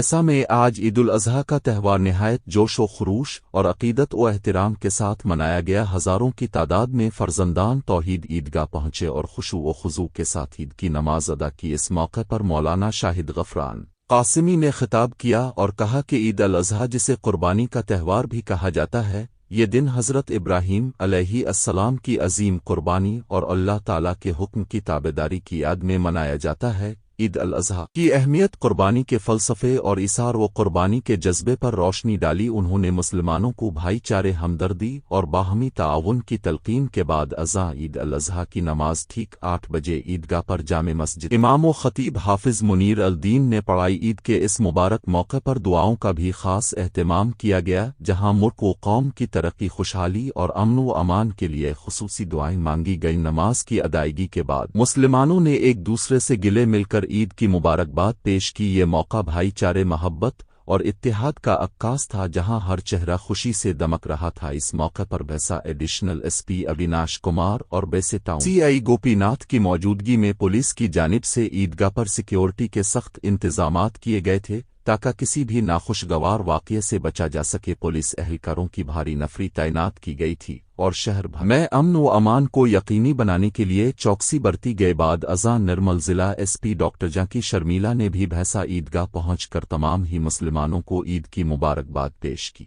بھینسا میں آج عید الاضحیٰ کا تہوار نہایت جوش و خروش اور عقیدت و احترام کے ساتھ منایا گیا۔ ہزاروں کی تعداد میں فرزندان توحید عیدگاہ پہنچے اور خشوع و خضوع کے ساتھ عید کی نماز ادا کی۔ اس موقع پر مولانا شاہد غفران قاسمی نے خطاب کیا اور کہا کہ عید الاضحیٰ جسے قربانی کا تہوار بھی کہا جاتا ہے، یہ دن حضرت ابراہیم علیہ السلام کی عظیم قربانی اور اللہ تعالیٰ کے حکم کی تابعداری کی یاد میں منایا جاتا ہے۔ عید الاضحیٰ کی اہمیت، قربانی کے فلسفے اور ایثار و قربانی کے جذبے پر روشنی ڈالی۔ انہوں نے مسلمانوں کو بھائی چارے، ہمدردی اور باہمی تعاون کی تلقین کے بعد اذان عید الاضحیٰ کی نماز ٹھیک 8 بجے عیدگاہ پر جامع مسجد امام و خطیب حافظ منیر الدین نے پڑھائی۔ عید کے اس مبارک موقع پر دعاؤں کا بھی خاص اہتمام کیا گیا، جہاں ملک و قوم کی ترقی، خوشحالی اور امن و امان کے لیے خصوصی دعائیں مانگی گئیں۔ نماز کی ادائیگی کے بعد مسلمانوں نے ایک دوسرے سے گلے مل کر عید کی مبارکباد پیش کی۔ یہ موقع بھائی چارے، محبت اور اتحاد کا عکاس تھا، جہاں ہر چہرہ خوشی سے دمک رہا تھا۔ اس موقع پر Bhainsa additional S P Avinash Kumar اور Bhainsa town C I Gopi Nath کی موجودگی میں پولیس کی جانب سے عیدگاہ پر سیکیورٹی کے سخت انتظامات کیے گئے تھے تاکہ کسی بھی ناخوشگوار واقعے سے بچا جا سکے۔ پولیس اہلکاروں کی بھاری نفری تعینات کی گئی تھی اور شہر بھر میں امن و امان کو یقینی بنانے کے لیے چوکسی برتی گئی۔ بعد ازاں نرمل ضلع S P doctor Janki Sharmila نے بھی بھینسا عیدگاہ پہنچ کر تمام ہی مسلمانوں کو عید کی مبارکباد پیش کی۔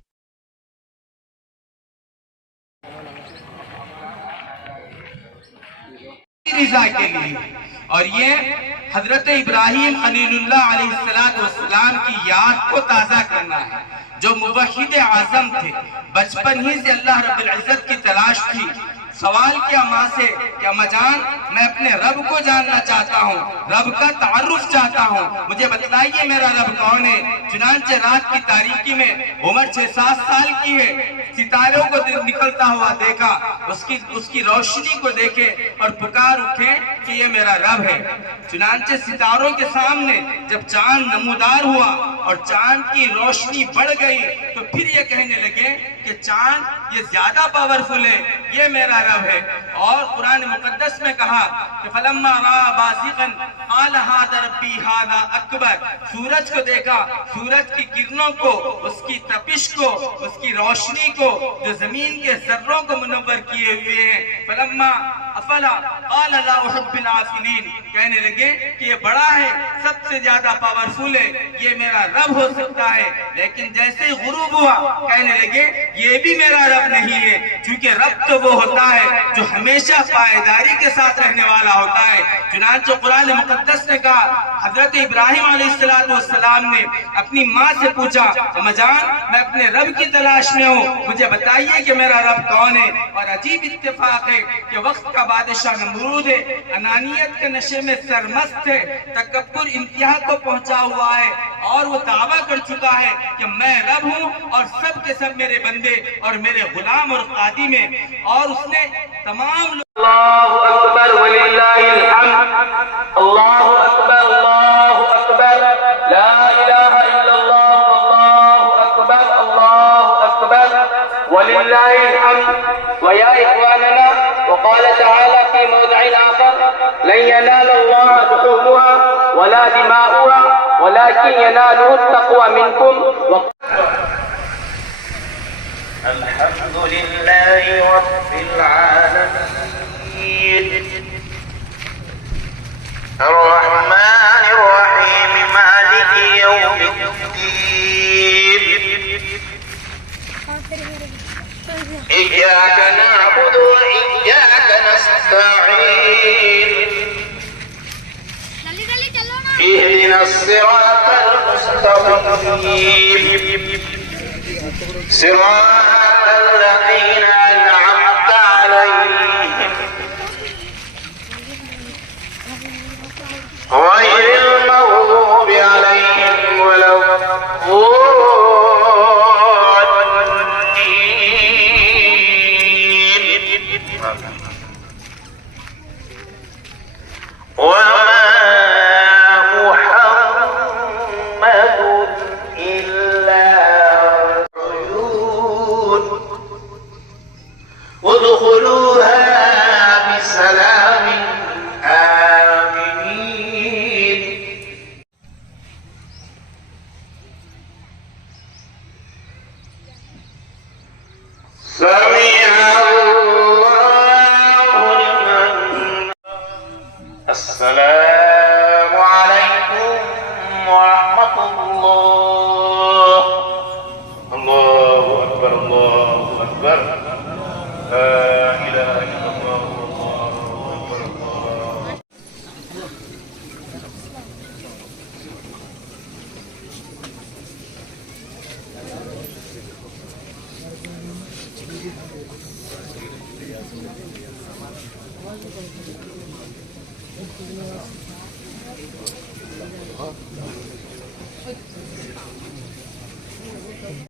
رضا کے لیے، اور یہ حضرت ابراہیم خلیل اللہ علیہ السلام کی یاد کو تازہ کرنا ہے، جو موحد اعظم تھے۔ بچپن ہی سے اللہ رب العزت کی تلاش تھی۔ سوال کیا ماں سے کہ اماں جان، میں اپنے رب کو جاننا چاہتا ہوں، رب کا تعارف چاہتا ہوں، مجھے بتلائیے میرا رب کون ہے۔ چنانچہ رات کی تاریکی میں عمر 6-7 سال کی ہے، ستاروں کو نکلتا ہوا دیکھا، اس کی روشنی کو دیکھے اور پکار اٹھے کہ یہ میرا رب ہے۔ چنانچہ ستاروں کے سامنے جب چاند نمودار ہوا اور چاند کی روشنی بڑھ گئی تو پھر یہ کہنے لگے کہ چاند یہ زیادہ پاورفل ہے، یہ میرا رب ہے۔ اور قرآن مقدس میں کہا کہ فَلَمَّا رَأَىٰ بَازِغًا قَالَ هَٰذَا رَبِّي هَٰذَا أَكْبَرُ۔ سورج کو دیکھا، سورج کی کرنوں کو، اس کی تپش کو، اس کی روشنی کو، جو زمین کے ذروں کو منور کیے ہوئے ہیں۔ فَلَمَّا أَفَلَ قَالَ لَا أُحِبُّ الْآفِلِينَ۔ کہنے لگے کہ یہ بڑا ہے، سب سے زیادہ پاورفل ہے، یہ میرا رب ہو سکتا ہے۔ لیکن جیسے غروب ہوا کہنے لگے یہ بھی میرا رب نہیں ہے، چونکہ رب تو وہ ہوتا ہے جو ہمیشہ پائیداری کے ساتھ رہنے والا ہوتا ہے۔ چنانچہ قرآن مقدس نے کہا، حضرت ابراہیم علیہ السلام نے اپنی ماں سے پوچھا، اماں جان میں اپنے رب کی تلاش میں ہوں، مجھے بتائیے کہ میرا رب کون ہے۔ اور عجیب اتفاق ہے کہ وقت کا بادشاہ نمرود ہے، انانیت کے نشے میں سرمست ہے، تکبر انتہا کو پہنچا ہوا ہے، اور وہ دعویٰ کر چکا ہے کہ میں رب ہوں اور سب کے سب میرے بندے اور میرے غلام اور خادم ہیں۔ اور اس نے تمام اللہ اکبر وللہ الحمد، اللہ اکبر، اللہ اکبر، لا الہ الا اللہ، اللہ اکبر، اللہ اکبر وللہ الحمد۔ ویا اخواننا، وقال تعالی في موضع آخر لن ينال الله لحومها ولا دماؤها ولكن يناله التقوى منكم۔ الحمد لله رب العالمين الرحمن الرحيم مالك يوم الدين إياك نعبد وإياك نستعين اهدنا الصراط المستقيم صراط الذين أنعمت عليهم غير المغضوب عليهم ولا الضالين وما محمد إلا إله إلا الله والله أكبر الله. Thank you.